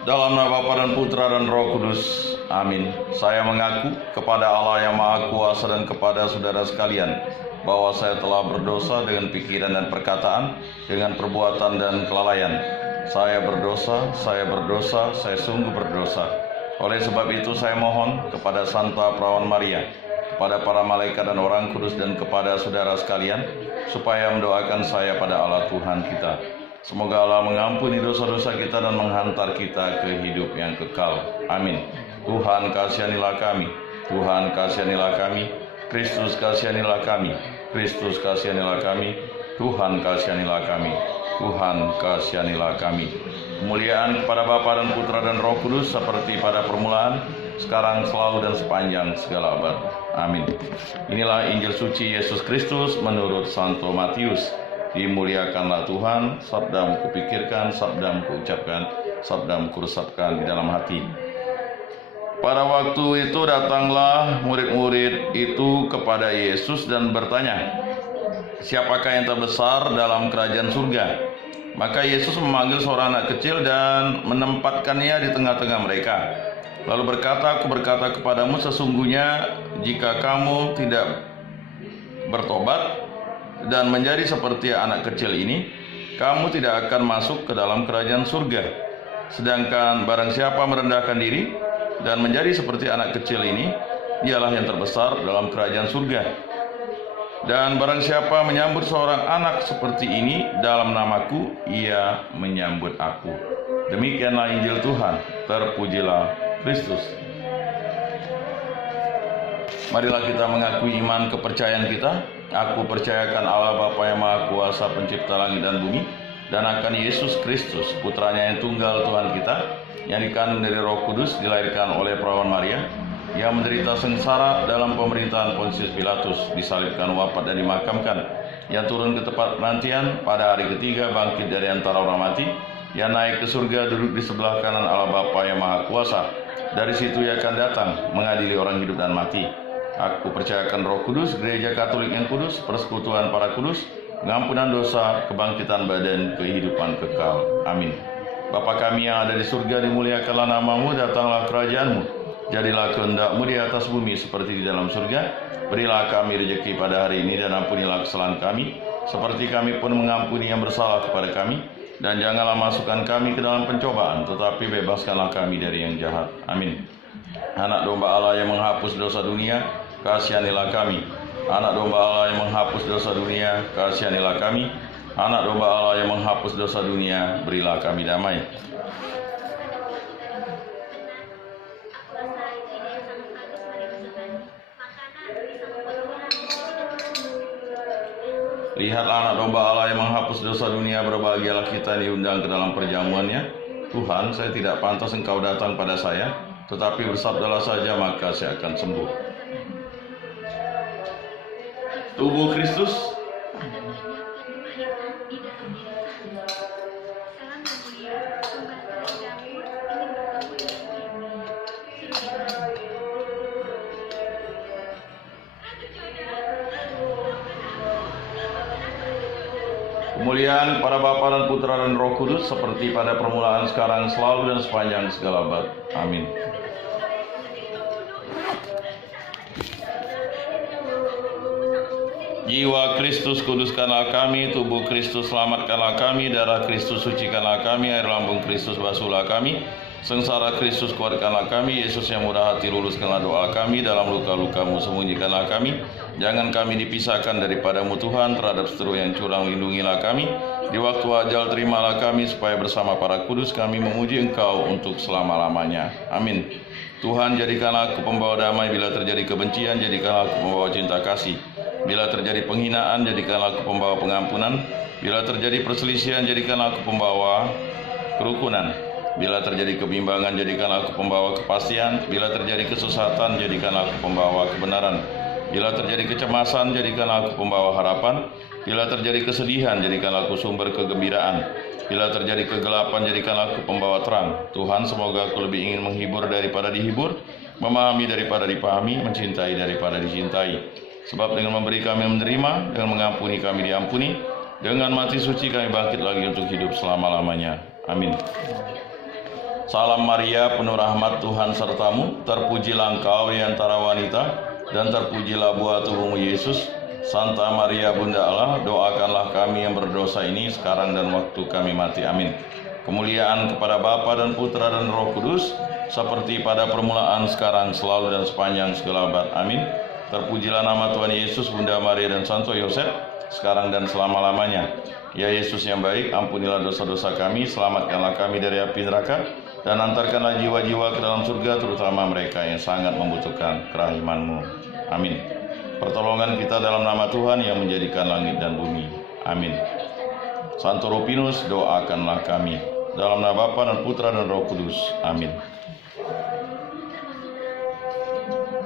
Dalam nama Bapa dan Putra dan Roh Kudus. Amin. Saya mengaku kepada Allah yang Maha Kuasa dan kepada saudara sekalian bahwa saya telah berdosa dengan pikiran dan perkataan, dengan perbuatan dan kelalaian. Saya berdosa, saya sungguh berdosa. Oleh sebab itu saya mohon kepada Santa Perawan Maria, kepada para malaikat dan orang kudus dan kepada saudara sekalian, supaya mendoakan saya pada Allah Tuhan kita. Semoga Allah mengampuni dosa-dosa kita dan menghantar kita ke hidup yang kekal. Amin. Tuhan kasihanilah kami, Tuhan kasihanilah kami, Kristus kasihanilah kami, Kristus kasihanilah kami, Tuhan kasihanilah kami, Tuhan kasihanilah kami. Kemuliaan kepada Bapa dan Putra dan Roh Kudus seperti pada permulaan, sekarang, selalu, dan sepanjang segala abad. Amin. Inilah Injil suci Yesus Kristus menurut Santo Matius. Dimuliakanlah Tuhan, sabdamu kupikirkan, sabdamu kuucapkan, sabdamu kuresapkan di dalam hati. Pada waktu itu datanglah murid-murid itu kepada Yesus dan bertanya, "Siapakah yang terbesar dalam kerajaan surga?" Maka Yesus memanggil seorang anak kecil dan menempatkannya di tengah-tengah mereka. Lalu berkata, "Aku berkata kepadamu, sesungguhnya jika kamu tidak bertobat dan menjadi seperti anak kecil ini, kamu tidak akan masuk ke dalam kerajaan surga. Sedangkan barang siapa merendahkan diri dan menjadi seperti anak kecil ini, ialah yang terbesar dalam kerajaan surga. Dan barang siapa menyambut seorang anak seperti ini dalam namaku, ia menyambut aku." Demikianlah Injil Tuhan. Terpujilah Kristus. Marilah kita mengakui iman kepercayaan kita. Aku percayakan Allah Bapa yang Maha Kuasa, pencipta langit dan bumi, dan akan Yesus Kristus, putranya yang tunggal Tuhan kita, yang dikandung dari Roh Kudus, dilahirkan oleh Perawan Maria, yang menderita sengsara dalam pemerintahan Pontius Pilatus, disalibkan, wafat dan dimakamkan, yang turun ke tempat penantian, pada hari ketiga bangkit dari antara orang mati, yang naik ke surga, duduk di sebelah kanan Allah Bapa yang Maha Kuasa. Dari situ ia akan datang mengadili orang hidup dan mati. Aku percayakan Roh Kudus, Gereja Katolik yang kudus, persekutuan para kudus, pengampunan dosa, kebangkitan badan, kehidupan kekal. Amin. Bapa kami yang ada di surga, dimuliakanlah namamu, datanglah kerajaanmu. Jadilah kehendakmu di atas bumi seperti di dalam surga. Berilah kami rezeki pada hari ini dan ampunilah kesalahan kami, seperti kami pun mengampuni yang bersalah kepada kami. Dan janganlah masukkan kami ke dalam pencobaan, tetapi bebaskanlah kami dari yang jahat. Amin. Anak domba Allah yang menghapus dosa dunia, kasihanilah kami. Anak domba Allah yang menghapus dosa dunia, kasihanilah kami. Anak domba Allah yang menghapus dosa dunia, berilah kami damai. Lihatlah anak domba Allah yang menghapus dosa dunia, berbahagialah kita yang diundang ke dalam perjamuannya. Tuhan, saya tidak pantas Engkau datang pada saya, tetapi bersabdalah saja maka saya akan sembuh. Tubuh Kristus. Kemuliaan para Bapa dan Putra dan Roh Kudus seperti pada permulaan, sekarang, selalu, dan sepanjang segala abad. Amin. Jiwa Kristus kuduskanlah kami, tubuh Kristus selamatkanlah kami, darah Kristus sucikanlah kami, air lambung Kristus basuhlah kami, sengsara Kristus kuatkanlah kami, Yesus yang murah hati luluskanlah doa kami, dalam luka-lukamu sembunyikanlah kami, jangan kami dipisahkan daripadamu Tuhan, terhadap seteru yang curang lindungilah kami, di waktu ajal terimalah kami, supaya bersama para kudus kami memuji Engkau untuk selama-lamanya. Amin. Tuhan, jadikanlah aku pembawa damai, bila terjadi kebencian, jadikanlah aku pembawa cinta kasih. Bila terjadi penghinaan, jadikanlah aku pembawa pengampunan. Bila terjadi perselisihan, jadikanlah aku pembawa kerukunan. Bila terjadi kebimbangan, jadikanlah aku pembawa kepastian. Bila terjadi kesesatan, jadikanlah aku pembawa kebenaran. Bila terjadi kecemasan, jadikanlah aku pembawa harapan. Bila terjadi kesedihan, jadikanlah aku sumber kegembiraan. Bila terjadi kegelapan, jadikanlah aku pembawa terang. Tuhan, semoga aku lebih ingin menghibur daripada dihibur, memahami daripada dipahami, mencintai daripada dicintai. Sebab dengan memberi kami menerima, dengan mengampuni kami diampuni, dengan mati suci kami bangkit lagi untuk hidup selama-lamanya. Amin. Salam Maria, penuh rahmat, Tuhan sertamu. Terpujilah engkau di antara wanita, dan terpujilah buah tubuhmu Yesus. Santa Maria Bunda Allah, doakanlah kami yang berdosa ini sekarang dan waktu kami mati. Amin. Kemuliaan kepada Bapa dan Putra dan Roh Kudus, seperti pada permulaan, sekarang, selalu, dan sepanjang segala abad. Amin. Terpujilah nama Tuhan Yesus, Bunda Maria dan Santo Yosef, sekarang dan selama-lamanya. Ya Yesus yang baik, ampunilah dosa-dosa kami, selamatkanlah kami dari api neraka, dan antarkanlah jiwa-jiwa ke dalam surga, terutama mereka yang sangat membutuhkan kerahiman-Mu. Amin. Pertolongan kita dalam nama Tuhan yang menjadikan langit dan bumi. Amin. Santo Rupinus, doakanlah kami. Dalam nama Bapa dan Putra dan Roh Kudus. Amin.